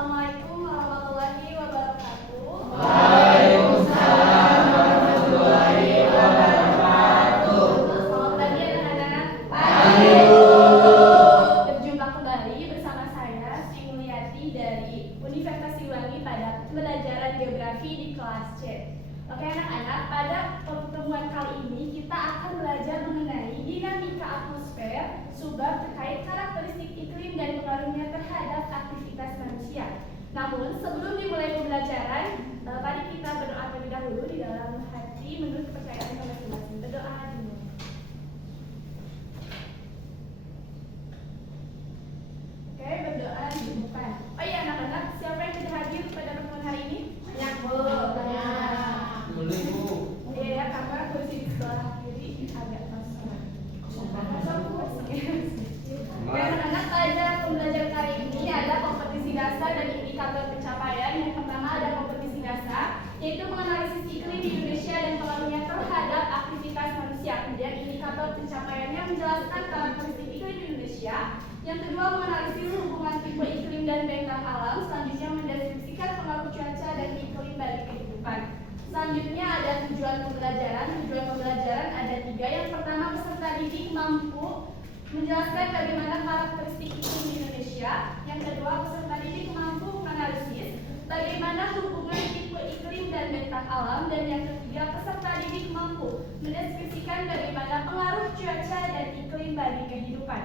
Assalamualaikum warahmatullahi wabarakatuh. Waalaikumsalam warahmatullahi wabarakatuh. Selamat pagi anak-anak. Pagi. Berjumpa kembali bersama saya Sri Mulyati dari Universitas Siliwangi pada pembelajaran geografi di kelas C. Oke anak-anak, pada pertemuan kali ini kita akan belajar mengenai dinamika atmosfer, subbab terkait karakteristik iklim dan pengaruhnya terhadap aktivitas manusia. Namun sebelum dimulai pembelajaran, mari kita berdoa terlebih dahulu di dalam hati menurut kepercayaan kita masing-masing. Berdoa dulu. Oke, berdoa dimulai. Oh iya anak-anak, siapa yang sudah hadir pada pertemuan hari ini? Banyak Bu. Boleh Bu. Iya, karena kursi di sebelah kiri agak kosong. Oke anak-anak, pada pembelajaran kali ini ada kompetisi dasar dan indikator pencapaian. Yang pertama ada kompetisi dasar, yaitu menganalisis iklim di Indonesia dan pengaruhnya terhadap aktivitas manusia. Kemudian indikator pencapaiannya menjelaskan karakteristik iklim di Indonesia. Yang kedua menganalisis hubungan tipe iklim dan bentang alam. Selanjutnya mendeskripsikan pengaruh cuaca dan iklim bagi kehidupan. Selanjutnya ada tujuan pembelajaran. Tujuan pembelajaran ada 3. Yang pertama, peserta didik mampu menjelaskan bagaimana karakteristik iklim di Indonesia. Yang kedua, peserta didik mampu menganalisis bagaimana hubungan tipe iklim dan bentang alam. Dan yang ketiga, peserta didik mampu mendeskripsikan bagaimana pengaruh cuaca dan iklim bagi kehidupan.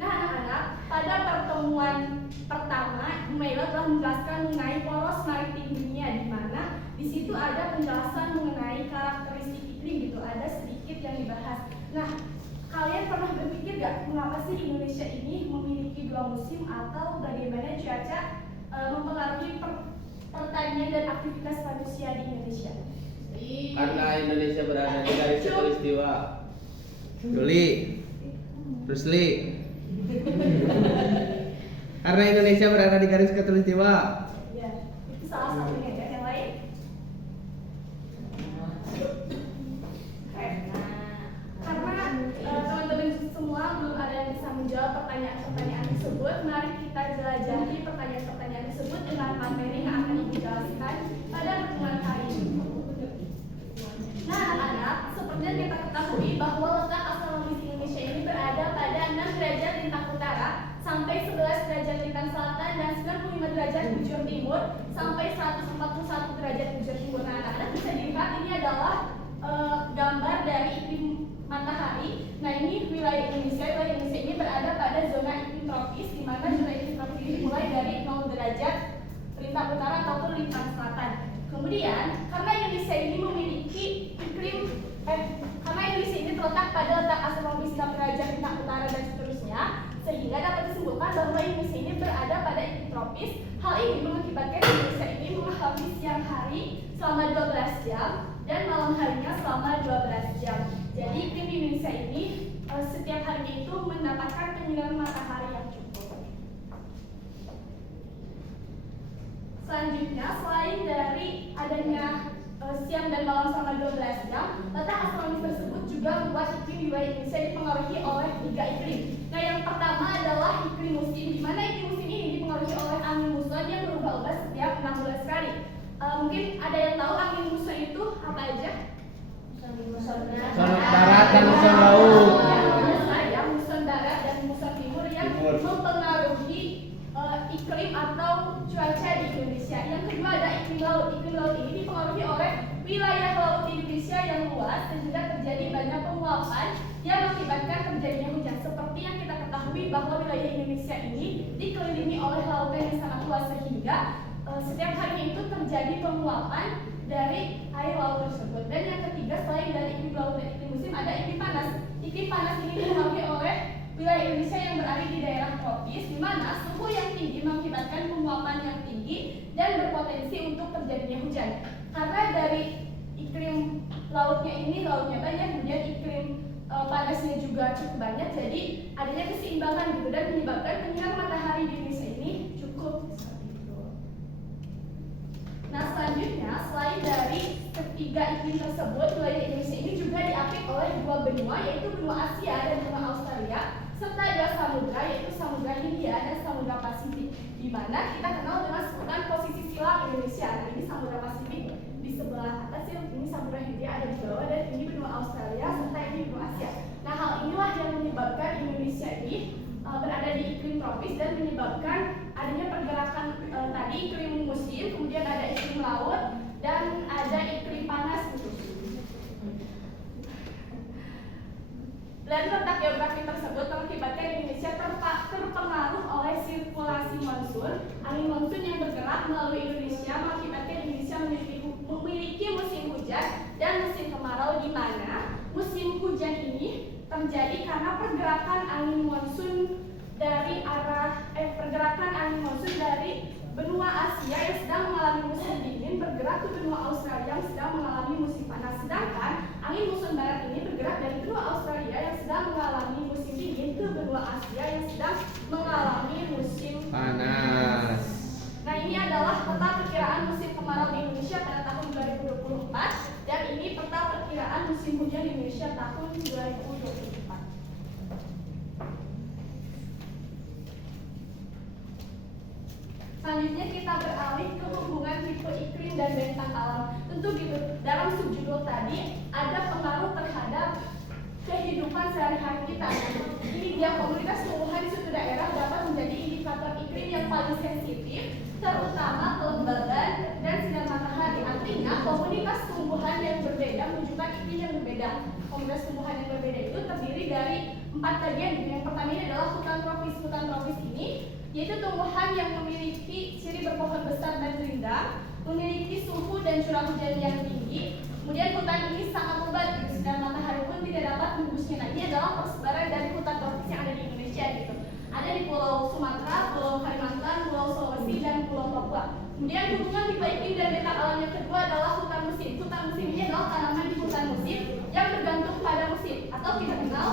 Nah anak-anak, pada pertemuan pertama Bu Mela telah menjelaskan mengenai poros maritim dunia, di mana di situ ada penjelasan mengenai karakteristik iklim gitu, ada sedikit yang dibahas. Nah, kalian pernah berpikir gak mengapa sih Indonesia ini memiliki 2 musim atau bagaimana cuaca mempengaruhi pertanian dan aktivitas manusia di Indonesia? Karena Indonesia berada di garis khatulistiwa. Juli. Rusli. Karena Indonesia berada di garis khatulistiwa. Ya, itu salah satunya ya. Yang lain? Karena teman-teman semua belum ada yang bisa menjawab pertanyaan-pertanyaan tersebut, mari kita jelajahi pertanyaan-pertanyaan tersebut dengan materi yang akan dijelaskan pada pertemuan hari ini. Nah anak-anak, seperti yang kita ketahui bahwa letak astronomis Indonesia ini berada pada 6 derajat lintang utara sampai 11 derajat lintang selatan dan 95 derajat bujur timur sampai 141 derajat bujur timur. Nah anak-anak bisa dilihat ini adalah gambar dari iklim matahari. Nah ini wilayah Indonesia ini berada pada zona iklim tropis, di mana zona iklim tropis ini dimulai dari 0 derajat lintang utara ataupun lintang selatan. Kemudian karena Indonesia ini memiliki karena Indonesia ini terletak pada letak astronomis 6 derajat lintang utara dan seterusnya, sehingga dapat disimpulkan bahwa Indonesia ini berada pada iklim tropis. Hal ini mengakibatkan Indonesia ini mengalami siang hari selama 12 jam dan malam harinya selama 12 jam. Jadi iklim di Indonesia ini setiap harinya itu mendapatkan penyinaran matahari yang cukup. Selanjutnya, selain dari adanya siang dan malam selama 12 jam, letak astronomis tersebut juga membuat iklim di wilayah Indonesia dipengaruhi oleh 3 iklim. Nah, yang pertama adalah iklim musim, di mana iklim musim ini dipengaruhi oleh angin muson yang berubah-ubah setiap 6 bulan sekali. Mungkin ada yang tahu angin muson itu apa aja? Muson barat dan muson laut. Ya, muson barat dan muson timur yang mempengaruhi iklim atau cuaca di Indonesia. Yang kedua ada iklim laut. Iklim laut ini dipengaruhi oleh wilayah laut di Indonesia yang luas dan juga terjadi banyak penguapan yang mengakibatkan terjadinya hujan. Seperti yang kita ketahui bahwa wilayah Indonesia ini dikelilingi oleh lautan yang sangat luas, sehingga setiap harinya itu terjadi penguapan dari air laut tersebut. Dan yang ketiga, selain dari iklim laut dan iklim musim, ada iklim panas. Iklim panas ini dipengaruhi oleh wilayah Indonesia yang berada di daerah tropis, di mana suhu yang tinggi mengakibatkan penguapan yang tinggi dan berpotensi untuk terjadinya hujan. Karena dari iklim lautnya ini lautnya banyak, kemudian iklim panasnya juga cukup banyak, jadi adanya keseimbangan gitu dan menyebabkan penyinaran matahari di Indonesia ini cukup. Nah selanjutnya, selain dari ketiga iklim tersebut, wilayah Indonesia ini juga diapit oleh 2 benua, yaitu benua Asia dan benua Australia. serta 2 samudra, yaitu Samudra Hindia dan Samudra Pasifik, di mana kita kenal dengan sebutan posisi silang Indonesia. Nah, ini Samudra Pasifik di sebelah atas ya, ini Samudra Hindia ada di bawah, dan ini benua Australia serta ini benua Asia. Nah, hal inilah yang menyebabkan Indonesia ini berada di iklim tropis dan menyebabkan adanya pergerakan tadi iklim musim, kemudian ada iklim laut dan ada iklim panas gitu. Dan letak geografi tersebut mengakibatkan Indonesia terpengaruh oleh sirkulasi monsun. Angin monsun yang bergerak melalui Indonesia mengakibatkan Indonesia memiliki musim hujan dan musim kemarau, di mana musim hujan ini terjadi karena pergerakan angin monsun dari benua Asia yang sedang mengalami musim dingin bergerak ke benua Australia yang sedang mengalami musim panas. Sedangkan angin muson barat ini bergerak dari benua Australia yang sedang mengalami musim dingin ke benua Asia yang sedang mengalami musim panas. Nah, ini adalah peta perkiraan musim kemarau di Indonesia pada tahun 2024, dan ini peta perkiraan musim hujan di Indonesia tahun 2024. Selanjutnya kita beralih ke hubungan tipe iklim dan bentang alam. Tentu gitu, dalam subjudul tadi ada pengaruh terhadap kehidupan sehari-hari kita. Ini dia, komunitas tumbuhan di suatu daerah dapat menjadi indikator iklim yang paling sensitif, terutama kelembaban dan sinar matahari. Artinya, komunitas tumbuhan yang berbeda menunjukkan iklim yang berbeda. Komunitas tumbuhan yang berbeda itu terdiri dari 4 bagian. Yang pertama ini adalah hutan tropis. Hutan tropis ini yaitu tumbuhan yang memiliki ciri berpohon besar dan rindang, memiliki suhu dan curah hujan yang tinggi. Kemudian hutan ini sangat lebat, gitu, sinar matahari pun tidak dapat menembusnya. Nah, ini adalah persebaran dari hutan tropis yang ada di Indonesia gitu. Ada di Pulau Sumatera, Pulau Kalimantan, Pulau Sulawesi, dan Pulau Papua. Kemudian hubungan tipe iklim dan bentang alam yang kedua adalah hutan musim. Hutan musim ini adalah tanaman di hutan musim yang bergantung pada musim, atau kita kenal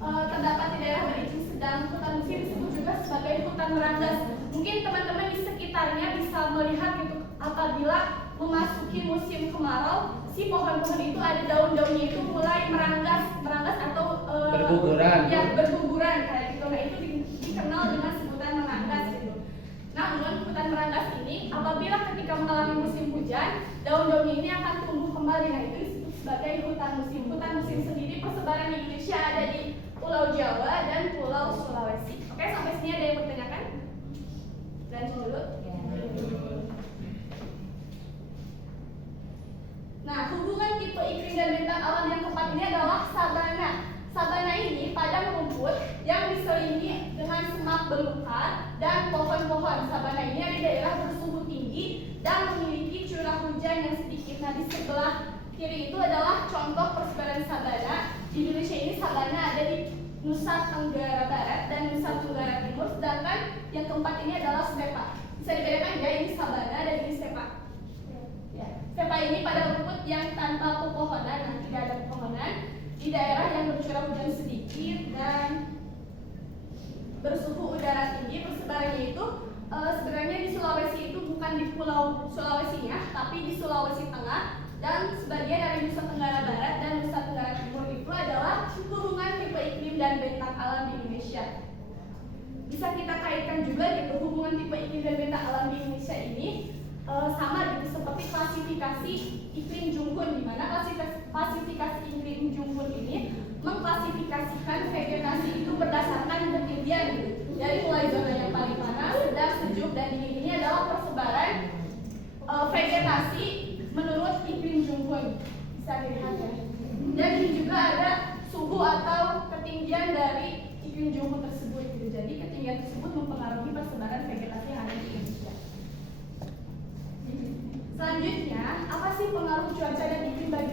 terdapat di daerah beriklim sedang. Hutan musim disebut juga sebagai hutan meranggas. Mungkin teman-teman di sekitarnya bisa melihat gitu, apabila memasuki musim kemarau, si pohon-pohon itu ada daun-daunnya itu mulai meranggas atau berguguran. Ya, berguguran kayak gitu. Nah, itu dikenal dengan sebutan meranggas gitu. Namun hutan meranggas ini apabila ketika mengalami musim hujan, daun-daunnya ini akan tumbuh kembali. Nah, itu disebut sebagai hutan musim. Hutan musim sendiri persebaran di Indonesia ada di Pulau Jawa dan Pulau Sulawesi. Oke, sampai sini ada yang bertanyakan? Lanjut dulu. Nah, hubungan tipe iklim dan bentang alam yang keempat ini adalah sabana. Sabana ini padang rumput yang diselimuti dengan semak belukar dan pohon-pohon. Sabana ini ada di daerah bersuhu tinggi dan memiliki curah hujan yang sedikit. Nah, di sebelah kiri itu adalah contoh persebaran sabana. Di Indonesia ini sabana ada di Nusa Tenggara Barat dan Nusa Tenggara Timur, sedangkan yang keempat ini adalah stepa. Bisa dibedakan ya, ini sabana dan ini stepa. Ya. Stepa ini padang rumput yang tanpa pepohonan, nah tidak ada pepohonan, di daerah yang bercurah hujan sedikit dan bersuhu udara tinggi. Persebarannya itu sebenarnya di Sulawesi itu bukan di Pulau Sulawesinya, tapi di Sulawesi Tengah, dan sebagian dari Nusa Tenggara Barat dan Nusa Tenggara Timur. Itu adalah hubungan tipe iklim dan bentang alam di Indonesia. Bisa kita kaitkan juga gitu, hubungan tipe iklim dan bentang alam di Indonesia ini sama gitu seperti klasifikasi iklim Junghun, di mana klasifikasi iklim Junghun ini mengklasifikasikan vegetasi itu berdasarkan ketinggian gitu. Dari mulai zona yang paling panas, sedang, sejuk, dan dingin. Ini adalah persebaran vegetasi menurut iklim Junghun. Bisa dilihat ya. Dan ini juga ada suhu atau ketinggian dari iklim Junghun tersebut gitu. Jadi ketinggian tersebut mempengaruhi persebaran vegetasi yang ada di Indonesia. Selanjutnya, apa sih pengaruh cuaca dan iklim bagi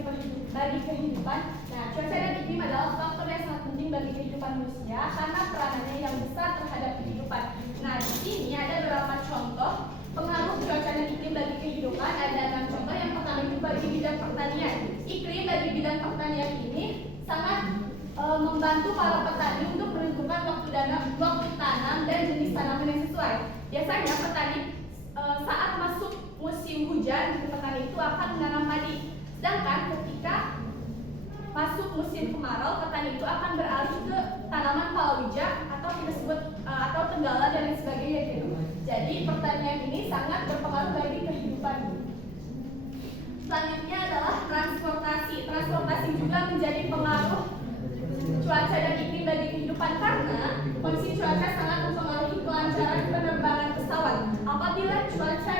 kehidupan? Nah, cuaca dan iklim adalah faktor yang sangat penting bagi kehidupan manusia karena peranannya yang besar terhadap kehidupan. Nah, di sini ada beberapa contoh pengaruh cuaca dan iklim bagi kehidupan. Ada 6 contoh. Yang pertama itu bagi bidang pertanian. Iklim bagi bidang pertanian ini sangat membantu para petani untuk menentukan waktu tanam dan jenis tanaman yang sesuai. Biasanya petani saat masuk musim hujan, petani itu akan menanam padi. Sedangkan ketika masuk musim kemarau, petani itu akan beralih ke tanaman palawija atau kita sebut atau tenggala dan lain sebagainya gitu. Jadi pertanian ini sangat berpengaruh bagi kehidupan. Selanjutnya adalah transportasi. Transportasi juga menjadi pengaruh cuaca dan iklim bagi kehidupan karena kondisi cuaca sangat mempengaruhi kelancaran penerbangan pesawat. Apabila cuaca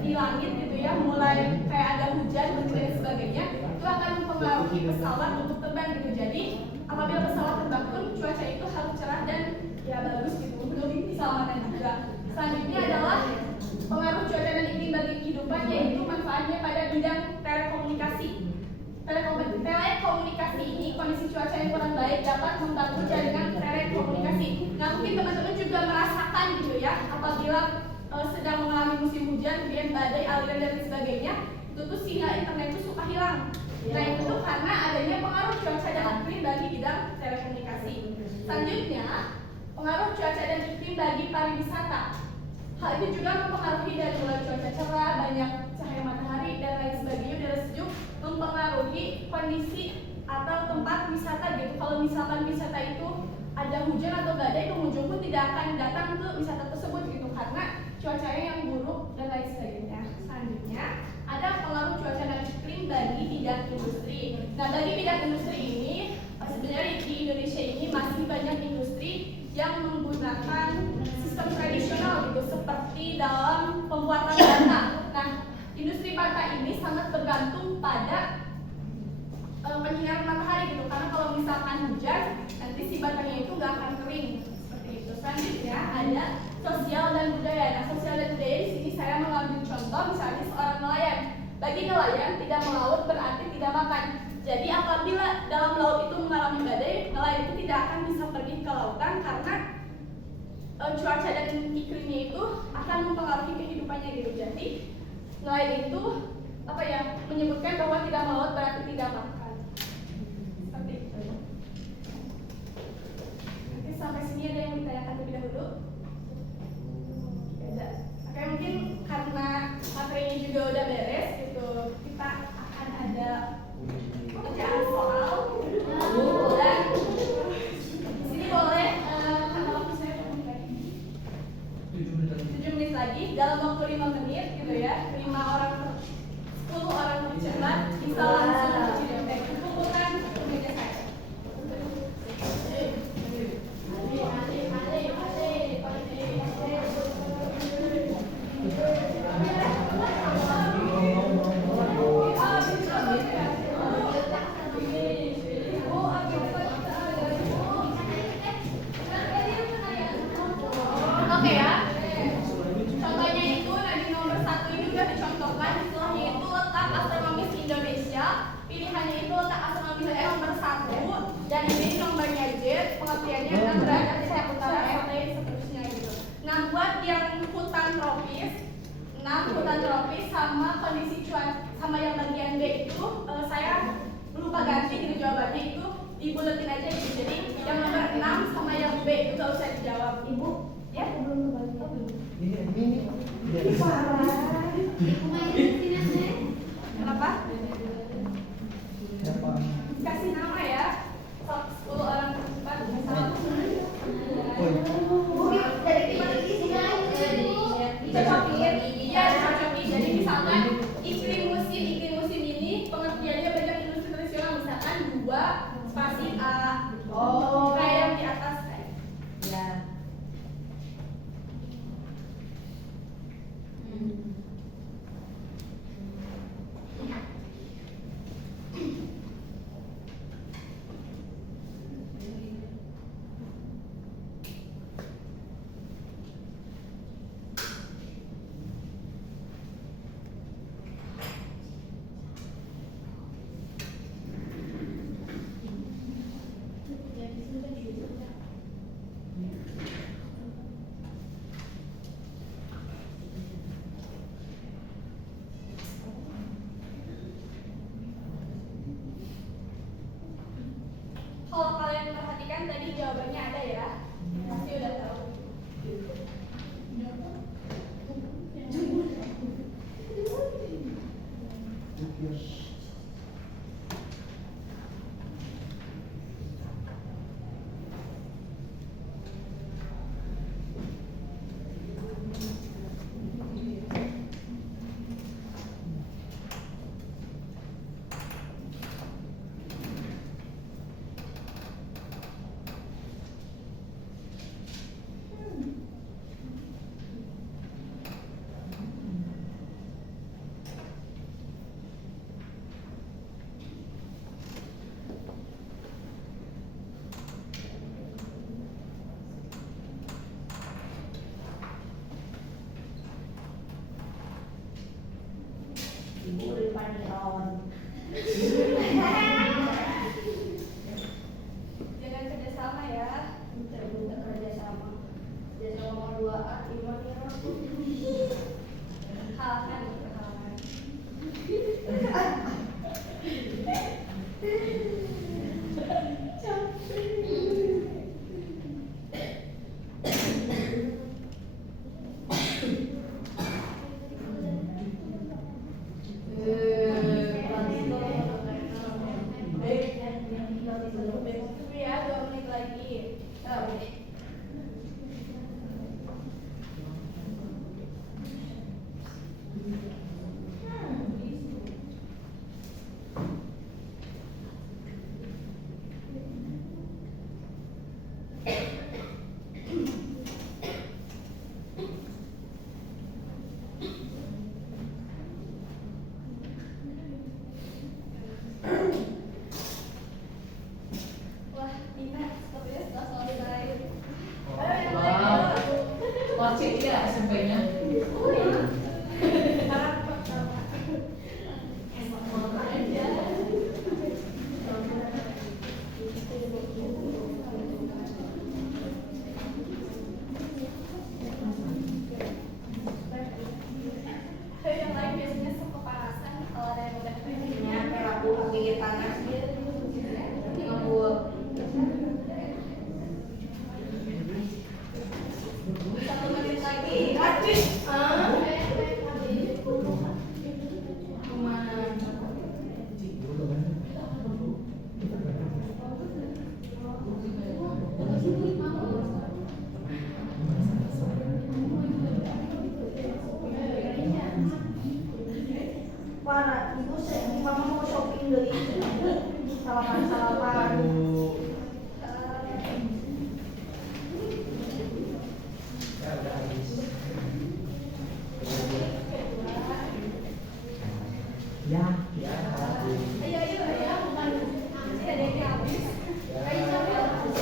di langit gitu ya mulai kayak ada hujan dan sebagainya, itu akan mempengaruhi pesawat untuk terbang gitu. Jadi apabila pesawat terbang pun cuaca itu harus cerah dan ya bagus gitu, belum diselamatkan juga. Selanjutnya adalah pengaruh cuaca dan iklim bagi kehidupan, yaitu manfaatnya pada bidang telekomunikasi. Telekomunikasi ini kondisi cuaca yang kurang baik dapat mengganggu jaringan telekomunikasi. Nah mungkin teman-teman juga merasakan gitu ya, apabila sedang mengalami musim hujan, kemudian badai, aliran dan sebagainya, itu tuh sinyal internet itu suka hilang. Nah itu tuh karena adanya pengaruh cuaca dan iklim bagi bidang telekomunikasi. Selanjutnya, pengaruh cuaca dan iklim bagi pariwisata. Hal ini juga mempengaruhi dari mulai cuaca cerah, banyak cahaya matahari dan lain sebagainya, udara sejuk, mempengaruhi kondisi atau tempat wisata gitu. Kalau misalkan wisata itu ada hujan atau badai, pengunjung pun tidak akan datang ke wisata tersebut gitu karena cuacanya yang buruk dan lain sebagainya. Selanjutnya ada pengaruh cuaca dan iklim bagi bidang industri. Nah bagi bidang industri ini sebenarnya di Indonesia ini masih banyak industri yang menggunakan sistem tradisional gitu seperti dalam pembuatan bata. Nah industri bata ini sangat bergantung pada penyinaran matahari gitu karena kalau misalkan hujan nanti si batanya itu nggak akan kering seperti itu. Selanjutnya ada sosial dan budaya. Nah sosial dan budaya di sini saya mengambil contoh misalnya seorang nelayan. Bagi nelayan tidak melaut berarti tidak makan. Jadi apabila dalam laut itu mengalami badai, nelayan itu tidak akan bisa pergi ke lautan karena cuaca dan iklimnya itu akan mempengaruhi kehidupannya gitu. Jadi nelayan itu menyebutkan bahwa tidak melaut berarti tidak makan. Seperti itu. Nanti sampai sini ada yang ditanyakan terlebih dahulu? Beda. Oke, mungkin karena materinya juga udah beres gitu, kita akan ada pekerjaan soal dan di sini boleh karena waktu saya lagi 7 menit lagi dalam waktu 5 menit gitu ya, 10 orang tercepat bisa langsung kumpulkan meja saya. Oke ya. Contohnya itu di nomor 1 ini sudah dicontohkan, istilahnya itu letak astronomis Indonesia. Pilihannya itu letak astronomis nomor 1 dan ini nomornya Z. Pengertiannya adalah berada di sayap utara sampai seterusnya gitu. Nah buat yang hutan tropis, sama kondisi cuaca sama yang bagian B itu saya lupa ganti gitu jawabannya, itu dibuletin aja gitu. Jadi yang nomor 6 sama yang B itu gak usah dijawab. Ibu ya belum kembali. Ini kenapa? Kasih nama ya. 10 orang tercepat. Cocokin. Jadi misalkan iklim musim ini pengertiannya banyak industri tradisional, misalkan 2 spasi A. Kayak yang di atas ya. Kalau kalian perhatikan tadi jawabannya ada ya, pasti udah tahu. Salaman. Ya. Ayo, bukan masih ada yang habis. Ayo, sampai habis.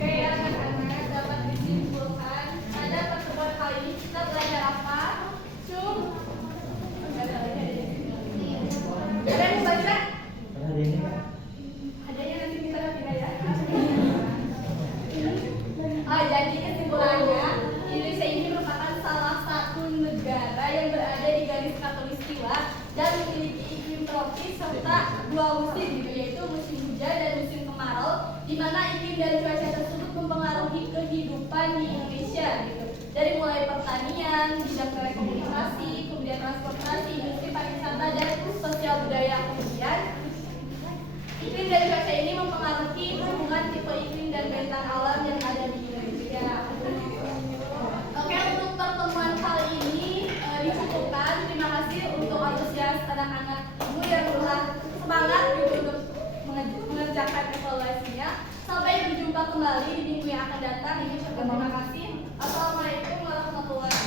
Oke ya anak-anak, dapat disimpulkan pada pertemuan kali ini kita belajar apa? Ada yang mau baca? Adanya nanti kita lihat ya. Jadi kesimpulannya Indonesia ini merupakan salah satu negara yang berada di garis khatulistiwa dan memiliki iklim tropis serta dua musim gitu, yaitu musim hujan dan musim kemarau, di mana iklim dan cuaca tersebut mempengaruhi kehidupan di Indonesia gitu. Dari mulai pertanian, bidang telekomunikasi, kemudian transportasi, industri pariwisata dan sosial budaya. Kemudian iklim dan cuaca ini mempengaruhi hubungan tipe iklim dan bentang alam yang ada di Indonesia. Oke, untuk pertemuan kali ini dicukupkan. Terima kasih untuk antusias anak-anakmu yang telah semangat gitu untuk mengerjakan evaluasinya. Sampai berjumpa kembali di minggu yang akan datang. Ini terima kasih. Assalamualaikum warahmatullahi wabarakatuh.